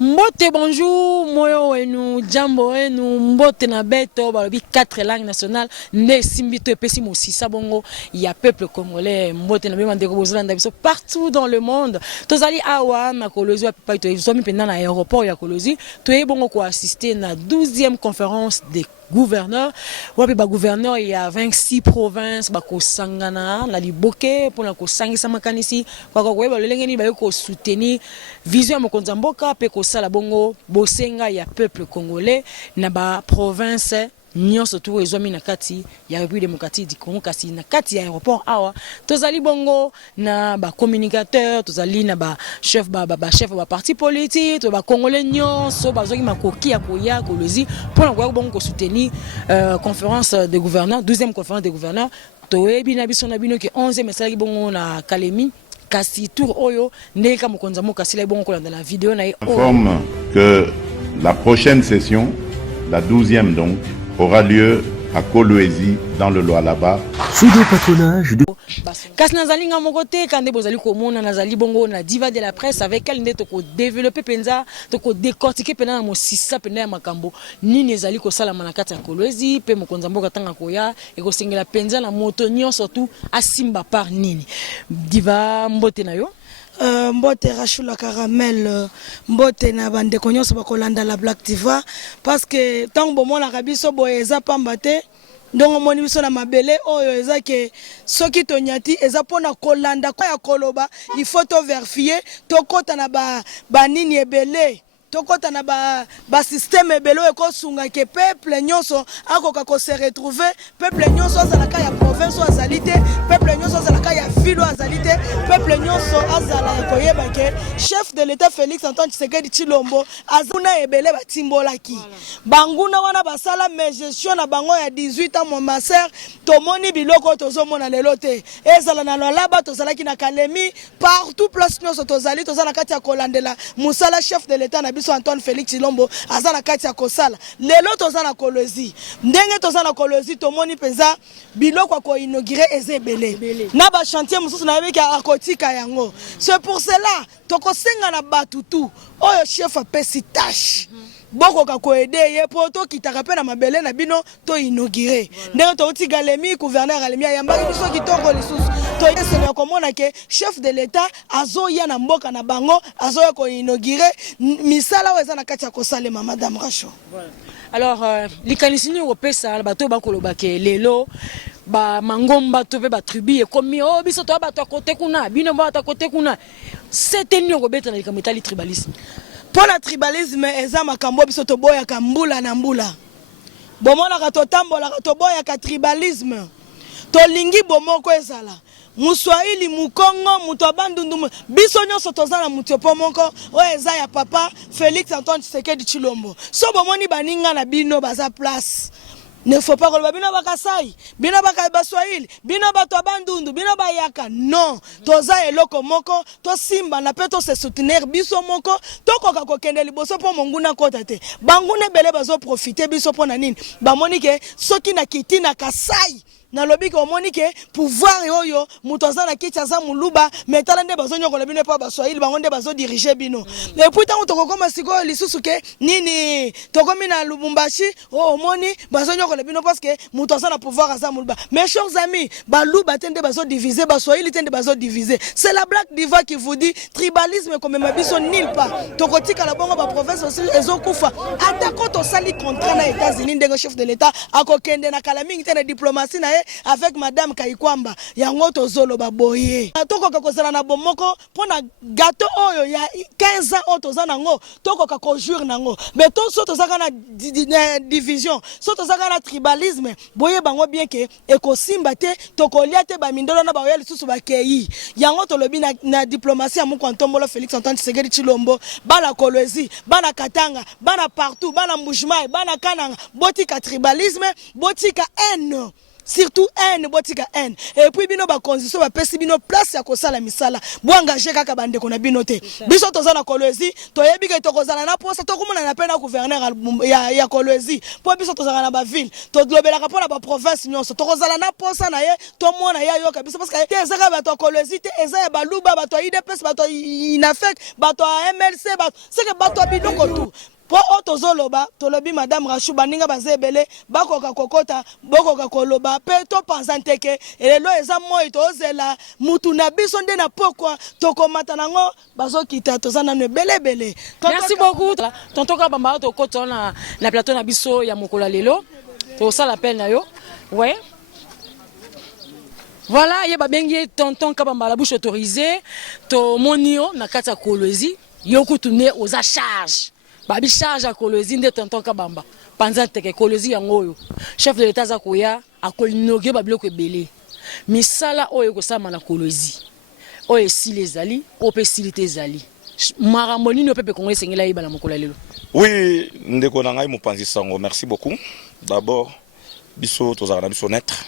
Mbote bonjour, moyo wenu, jambo wenu, mbote na beto, balobi 4 langues nationales, ne simbito epesi mosisa bongo, il y a peuple congolais, mbote na bima ndeko bozolanda biso partout dans le monde. Tozali awa na Kolwezi wa pipa to zomi pendant na aéroport ya Kolwezi, to bongo ko assister na 12e conférence des gouverneur wapi ba gouverneur il y a 26 provinces ba ko sangana na liboke pour na ko sangisa makanisi kwa ko yeba lolengeni ba ko soutenir vision ya mokonza mboka pe ko sala bongo bosenga ya peuple congolais na ba province nyonso tu ezomi na kati ya République démocratique du Congo kasi na kati ya aéroport awa tozali bongo na ba communicateur tozali na ba chef ba parti politique to ba congolais nyonso bazoki makoki ya koya Kolwezi pour na ko bongo ko soutenir conférence des gouverneurs 12e conférence des gouverneurs to ebina biso na bino ke 11e esalaki bongo na Kalemi kasi tour oyo ndeka mokonza mo kasi la bongo ko dans la vidéo na informe que la prochaine session la 12e donc aura lieu à Kolwezi dans le Lualaba. Sous le patronage de Kas nazali nga mokote kande bozali komona nazali bongo na diva de la presse avec elle nde toko développer penza toko décortiquer pena na mosisa pena ya makambo nini ezali ko sala manakati ya Kolwezi pe mokonza mboka tanga koya e ko sengela penza na moto nyonso tu asimba par nini diva mbote na yo. Mbote Rachula Caramel mbote na bande konyoso bakolanda la Black Diva parce que tant bon la rabiso boyeza pambate ndongo moni biso na mabele oyo eza ke soki tonyati eza pona kolanda kwa ya koloba il faut to vérifier to kota na ba nini ebele tokota na ba système ebelo eko sunga ke peuple nyonso akoka ko se retrouver peuple nyonso azalaka ya province azalite peuple nyonso azalaka ya ville azalite peuple nyonso azala koyeba ke chef de l'état Félix Antoine Tshisekedi Tshilombo azuna ebele batimbolaki banguna wana basala mais gestion na bango ya 18 ans mon ma sœur tomoni biloko tozomona lelo te ezala na Lualaba tozalaki na Kalemi partout place nyonso tozali tozala kati ya kolandela musala chef de l'état na Antoine Félix Tshilombo azana kati ya kosala lelo tozana Kolwezi ndenge tozana Kolwezi tomoni penza biloko ko inaugurer ezebele na ba chantier mususu na yebeki akotika yango c'est pour cela tokosenga na batutu oyo chef apesi tâche boko ka ko aider ye poto kitaka pe na mabele na bino to inaugurer ndenge to uti Kalemi gouverneur Kalemi yamba biso kitoko lisusu to yesena komona ke chef de l'état azoya na mboka na bango azoya ko inaugurer misala weza na kati ya kosalema madame Racho. Alors likanisini opesa bato bakoloba ke lelo ba mangomba to ba tribu e komi o biso to ba to côté kuna bino ba to côté kuna c'était ni robeta na likamotali tribalisme. Pour le tribalisme, eza makambo biso to boya ka mbula na mbula. Bomona ka to tambola ka to boya ka tribalisme. To lingi bomoko ezala. Muswahili mukongo muto abandundu biso nyonso tozana muto pomoko o eza ya papa Félix Antoine Tshisekedi Tshilombo. So bomoni baninga na bino baza place. Ne faut pas que bino bakasai, bino bakabaswahili, bino bato abandundu, bino bayaka. Non, toza eloko moko, to simba na peto se soutenir biso moko, to koka kokende liboso po monguna kota te. Bangune bele bazo profiter biso po na nini. Ba monike soki na kiti na kasai. Na lobi ko monike pouvoir yoyo mutoza na kiti aza muluba metala nde bazo nyoko na bino pa baswahili bango nde bazo diriger bino et puis tant tokokoma siko lisusu ke nini tokomi na Lubumbashi o moni bazo nyoko na bino parce que mutoza na pouvoir aza muluba mes chers amis baluba tende bazo diviser baswahili tende bazo diviser c'est la Black Diva qui vous dit tribalisme comme mabiso nil pas tokotika la bongo ba province aussi ezokufa atako to sali contrat na États-Unis ndenge chef de l'état akokende na Kalemi tene diplomatie na avec madame Kaikwamba yango tozolo baboye tokoka kozala na bomoko pona gâteau oyo ya 15 ans otozana ngo tokoka ko jour nango mais to so tozaka na division so tozaka na tribalisme boye bango bien que ekosimba te tokolia te ba mindolo na ba yeli susu ba kei yango tolobi na diplomatie amuko Antombolo Félix Antoine Tshisekedi Tshilombo bana Kolwezi bana Katanga bana partout bana Mbujimayi bana Kananga botika tribalisme botika haine surtout haine botika haine et puis bino ba condition ba pesi bino place ya kosala misala bo engager kaka bande kona bino te biso tozana Kolwezi toyebi ke tokozala na posa tokomona na pena gouverneur ya Kolwezi po biso tozala na ba ville to globelaka pona ba province nyonso tokozala na posa na ye to mona ya yoka biso parce que te ezaka bato Kolwezi te eza ya baluba bato IDPS bato inafek bato MLC bato c'est que bato bidoko tout po otozoloba tolobi madame Rachou baninga bazebele bakoka kokota bokoka koloba pe to pensa nteke elelo eza moi tozela mutu na biso nde na pokwa tokomata nango bazokita tozana ne belebele. Merci beaucoup tonton Kabamba to kota na plateau na biso ya mokola lelo to sala appel na yo ouais. Voilà, il y a bien tonton Kabamba la bouche autorisée to monio na kata Kolwezi yoko tourner aux charges. Babi charge à Kolwezi nde tonton Kabamba panza teke Kolwezi yango chef de l'état za koya akolinoge babiloko ebele misala oyo kosama na Kolwezi oyo esili ezali ope silite ezali marambo nini opepe Congolais sengela yiba na mokola lelo. Oui, ndeko na ngai mopanzi sango, merci beaucoup. D'abord biso tozala na biso naître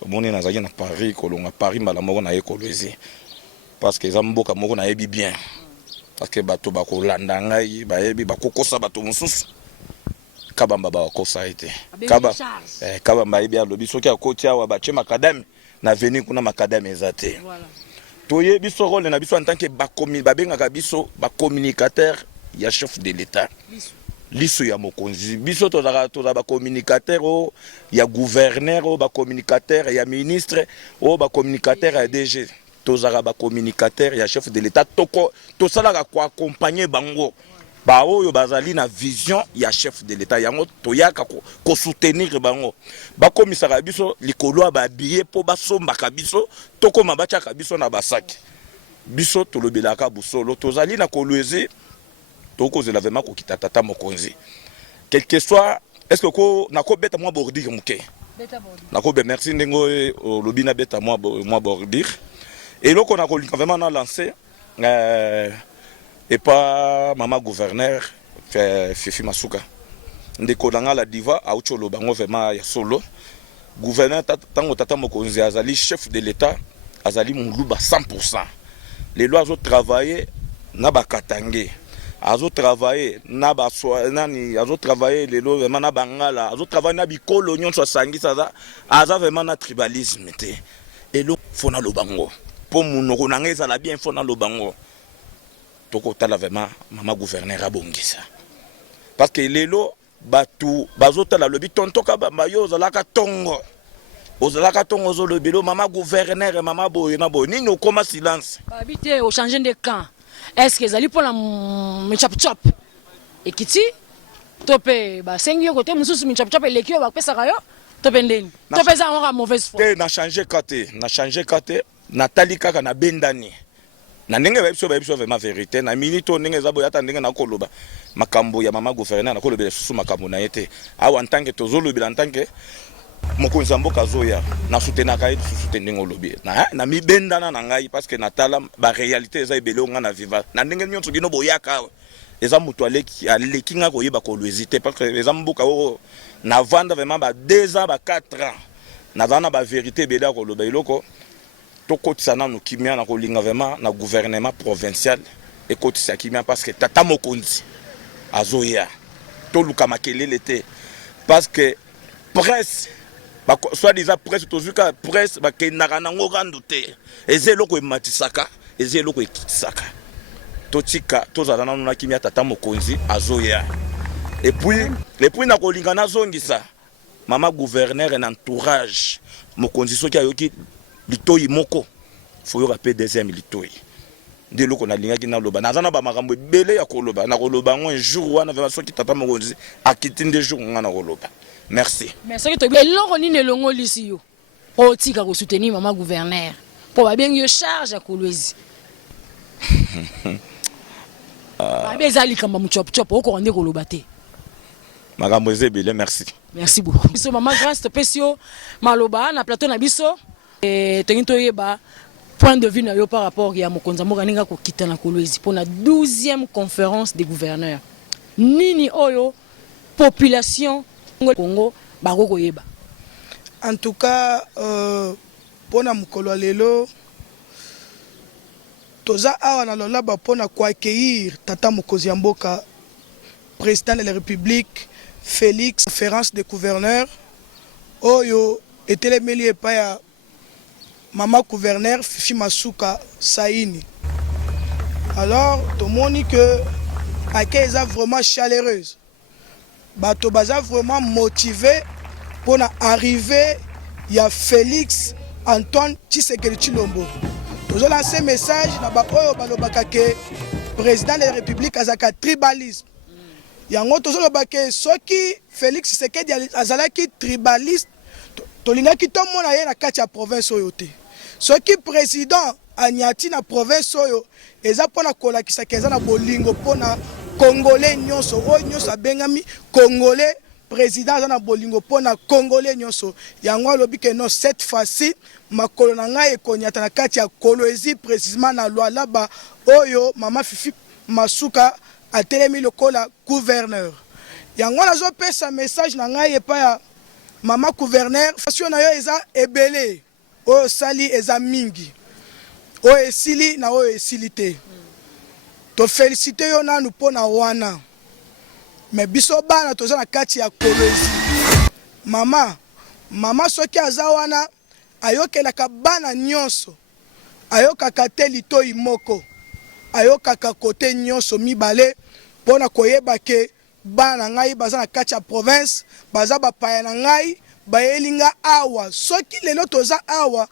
tomoni nazaki na Paris kolonga Paris mbala moko na ye Kolwezi parce que za mboka moko na yebi bien. Parce que bato bakolanda ngai bayebi bakokosa bato mosusu Kabamba bakosa ite Kabamba yebi alobi soki akoti awa bache makadame na veni kuna makadame ezate voilà toyebi so rôle na biso en tant que babengaka biso ba communicateur ya chef de l'état liso ya mokonzi biso tozaka ba communicateur ya gouverneur ba communicateur ya ministre ba communicateur ya DG tozaka ba communicateur ya chef de l'état toko tosalaka ko accompagner bango ba oyo bazali na vision ya chef de l'état yango toyaka ko soutenir bango ba komisaka biso likolo ba billet po ba sombaka biso toko mabachaka biso na basaki biso tolobelaka busolo tozali na Kolwezi toko zela vraiment ko kitata mokonzi quel que soit est-ce que ko nako beta moi bordir muke nako be merci ndengo lobina beta moi bordir. Et là, on a vraiment lancé, et pas maman gouverneur, Fifi Masuka. Ndeko la diva, a ucholo bango vraiment ya solo. Gouverneur, tango tata mokonzi azali chef de l'état, azali muluba 100%. Les lois ont travaillé, na ba katange. Azo travaillé, na ba nani, azo travaillé les lois vraiment na bangala, azo travaillé na bikolo nyonso sangi saza, aza vraiment na tribalisme te. Et là, fona lo bango. Pour mon nangeza la bien fona lo bango toko tala vraiment mama gouverneur abongisa parce que lelo batu bazota la lobi tonto Kabamba yo zalaka tongo zo lobelo mama gouverneur et mama boye na boye nini okoma silence habité au changer de camp est-ce que zali pour la chop chop ekiti topé ba sengi yo côté mususu chop chop elekio ba pesa kayo topé ndeni topé za on mauvaise foi na changer kate Nathalie kaka na bendani na ndenge babiso vraiment vérité na minito ndenge zabo yata ndenge na koloba makambo ya mama gouverneur na koloba susu makambo na yete awa en tant que tozolobela en tant que mokonzi mboka zoya na soutenaka ye soutenir ngolobi na mi bendana na ngai parce que natala ba réalité eza ebele nga na viva na ndenge nyonso bino boyaka eza mutu aleki nga koyeba Kolwezi te parce que eza mboka o na vanda vraiment ba 2 ans ba 4 ans na vana ba vérité ebele koloba iloko tokotisa nous kimia na kolinga vraiment na gouvernement provincial et kotisa kimia parce que tata mokonzi azoya toluka makelele te parce que presse soit disant presse tozuka presse bakendaka nango randu te ezeloko ematisaka ezeloko ekitisaka totika tozala nanu na kimia tata mokonzi azoya et puis na kolinga na zongisa mama gouverneur et entourage mokonzi soki ayoki litoi moko faut rappeler deuxième litoi de loko na linga kina loba nazana ba makambo ebele ya koloba na koloba un jour wana vraiment soki tata mokonzi akiti nde jour ngana koloba merci soki to eloko nini elongo lisi yo otika ko soutenir mama gouverneur po ba bien yo charge ya Kolwezi ba bezali kamba mchop chop oko ndeko koloba te makambo ezebele merci beaucoup biso mama grâce to pesio maloba na plateau na biso et tengito yeba point de vue na yo par rapport ya mokonza moko ninga ko kita na Kolwezi pour la 12e conférence des gouverneurs nini oyo population Congo bako koyeba En tout cas, pour na mukolo lelo, toza awa na lolaba pour na accueillir tata mokozi ya mboka, président de la République, Félix, conférence des gouverneurs, oyo etelemeli epai ya mama gouverneur Fifi Masuka Saini. Alors, tout le monde dit que l'accueil est vraiment chaleureuse. Bato baza vraiment motivé pour arriver. Il y a Félix Antoine Tshisekedi Tshilombo. Nous avons lancé un message dans le président de la République azaka tribalisme. Il y a un autre ceux qui Félix Tshisekedi azalaki tribaliste. Tolinga ki to mona ye na kati ya province oyote. Ceux qui président Anyati na province oyo eza pona kolakisa keza na bolingo pona congolais nyonso oyo nyonso abengami congolais président za na bolingo pona congolais nyonso yango alobi ke non cette fois-ci makolo na ngai ekonyata na kati ya Kolwezi précisément na Lualaba oyo mama Fifi Masuka atelemi lokola gouverneur yango nazo pesa message na ngai epa ya mama gouverneur fasio na yo eza ebele oyo sali eza mingi oyo esili na oyo esili te to féliciter yo nanu pona wana mais biso bana toza na kati ya Kolwezi mama soki aza wana ayokelaka bana nyonso ayokaka te litoi moko ayokaka kote nyonso mibale pona koyeba ke bana ngai baza na kati ya province baza bapaya na ngai bayelinga awa soki lelo toza awa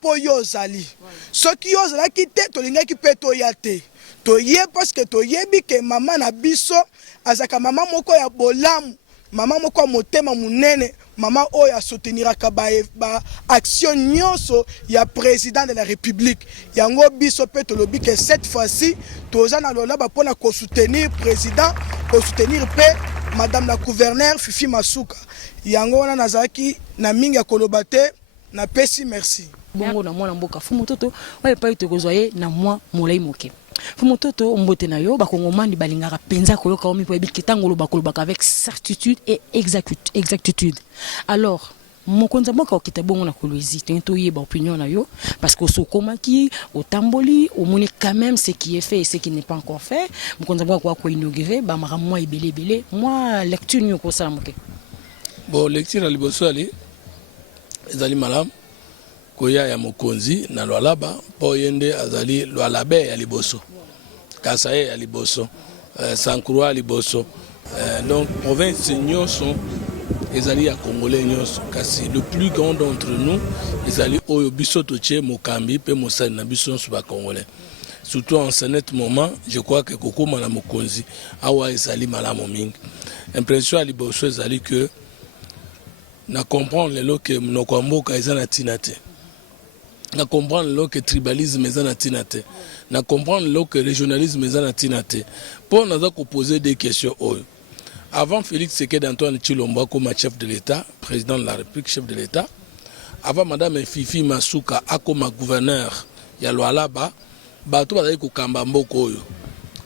po yo ozali soki yo ozalaki te tolingaki pe toya te toye parce que toyebi ke mama na biso azaka mama moko ya bolamu mama moko motema munene mama oyo asouteniraka ba action nyonso ya président de la République yango biso pe tolobi ke cette fois-ci toza na lolaba pona ko soutenir président ko soutenir pe madame la gouverneur Fifi Masuka yango wana nazaki na mingi ya koloba te na pesi merci bongo na mwana mboka fu mototo oye pa ite kozwaye na mwa molai moke fu mototo mbote na yo bakongomani balingaka penza koyoka omi po ebiki tangolo bakolobaka avec certitude et exactitude alors mokonza mboka okita bongo na Kolwezi tento yeba opinion na yo parce que sokomaki otamboli omoni quand même ce qui est fait et ce qui n'est pas encore fait mokonza mboka ko inaugurer ba mara moi ebele moi lecture nyoko sala moke bon lecture à liboso ali ezali malam koya ya mokonzi na Lualaba po yende azali Lualabe ya liboso Kasaye ya liboso Sankurwa ya liboso donc province nyonso ezali ya congolais nyonso kasi le plus grand d'entre nous ezali oyo biso totie mokambi pe mosali na biso nyonso ba congolais surtout en ce net moment je crois que kokoma na mokonzi awa ezali malamu mingi impression ya liboso ezali que na comprendre lelo ke monoko mboka eza na tina te na comprendre lelo ke tribalisme eza na tina te na comprendre lelo ke régionalisme eza na tina te po naza ko poser des questions oyo avant Félix Tshisekedi Antoine Tshilombo comme chef de l'État président de la République chef de l'État avant madame Fifi Masuka comme gouverneur ya Lualaba bato bazali ko kamba mboko oyo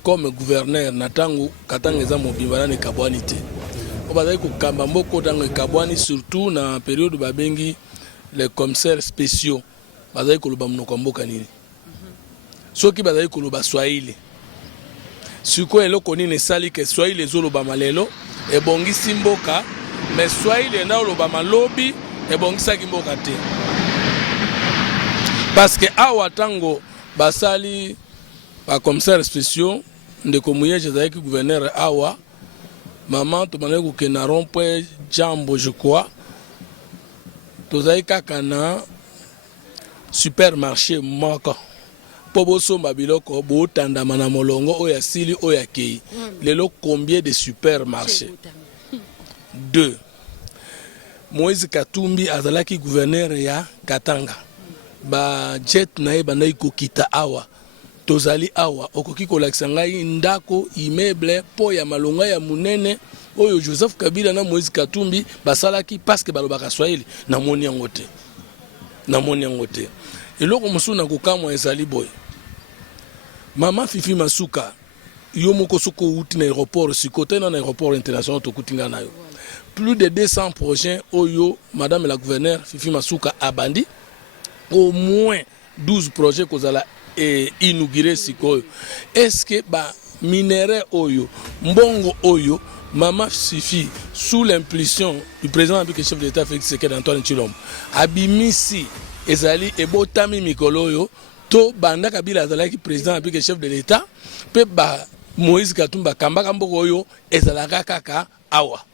comme gouverneur na tango katanga eza mobimba na kabwani te bazali ko kamba mboko tango kabwani surtout na période babengi les commissaires spéciaux bazali ko loba mnoko mboka nini soki bazali ko loba Swahili siko eloko nini sali ke Swahili ezoloba malelo ebongisi mboka mais Swahili na loba malobi ebongisaki mboka te parce que awa tango basali ba commissaires spéciaux ndeko muyeje zaki gouverneur awa maman to maneko ke na rond-point Jambo je crois tozai kaka na supermarché moko po bosomba biloko botandama na molongo oyo asili oyo akei lelo combien de supermarchés 2 Moïse Katumbi azalaki gouverneur ya Katanga ba jet na ye bandai kokita awa tozali awa okoki kolakisa ngai ndako immeuble po ya malonga ya munene oyo Joseph Kabila na Moïse Katumbi basalaki parce que balobaka Swahili na moni yango te eloko mosusu na kokamwa ezali boy mama Fifi Masuka yo moko soko uti na aéroport sikote na aéroport international to kutinga nayo plus de 200 projets oyo madame la gouverneure Fifi Masuka abandi, au moins 12 projets kozala inauguré sikoyo. Est-ce que ba minéraux oyo mbongo oyo Mama Fifi, sous l'impulsion du président et chef de l'État Félix Tshisekedi Antoine Tshilombo, abimisi ezali ebotami mikolo oyo to banda Kabila azalaki président et chef de l'État pe ba Moïse Katumbi kambaka mboko oyo ezalaka kaka awa.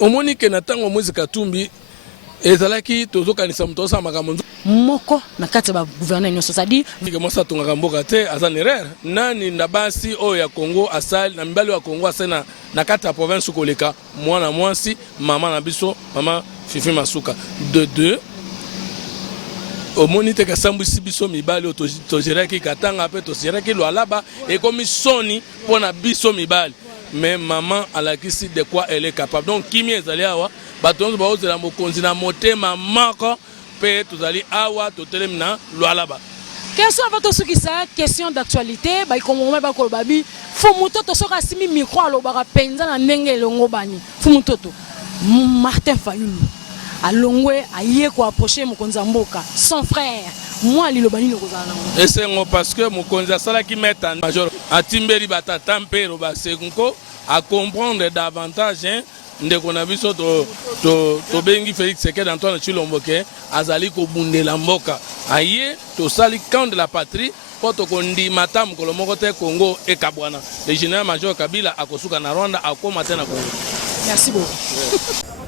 Omoni ke na tango Moïse Katumbi ezalaki tozokanisa mutosa makambo moko na kati ba gouvernement nyonso c'est-à-dire que moi ça tongaka mboka te azan erreur nani na basi oyo ya Congo asali na mbali wa Congo asena na kati ya province koleka mwana mwasi mama na biso mama Fifi Masuka de deux omoni te kasambwisi biso mibali oyo tozeraki katanga pe tozeraki lwalaba ekomi soni pona biso mibali mais maman alakisi de quoi elle est capable donc kimi ezali awa batonzo baozela mokonzi na motema moko pe tozali awa totelemi na lwalaba. Question avant tout ce qui ça question d'actualité ba ikomoma ba kolobabi fumutoto soka asimi micro alobaka penza na ndenge longo bani fumutoto Martin Fayulu alongwe aye ko approcher mokonzi mboka son frère moi lilobani lokozala nango esengo parce que mokonzi asala ki mettre major atimberi batata mpero ba sekunko à comprendre davantage hein ndeko na biso to bengi Félix Tshisekedi Antoine Tshilombo ke azali ko bundela mboka aye to sali camp de la patrie poto kondi matam kolomoko te Congo e kabwana le général major Kabila akosuka na Rwanda akoma te na Congo. Merci beaucoup.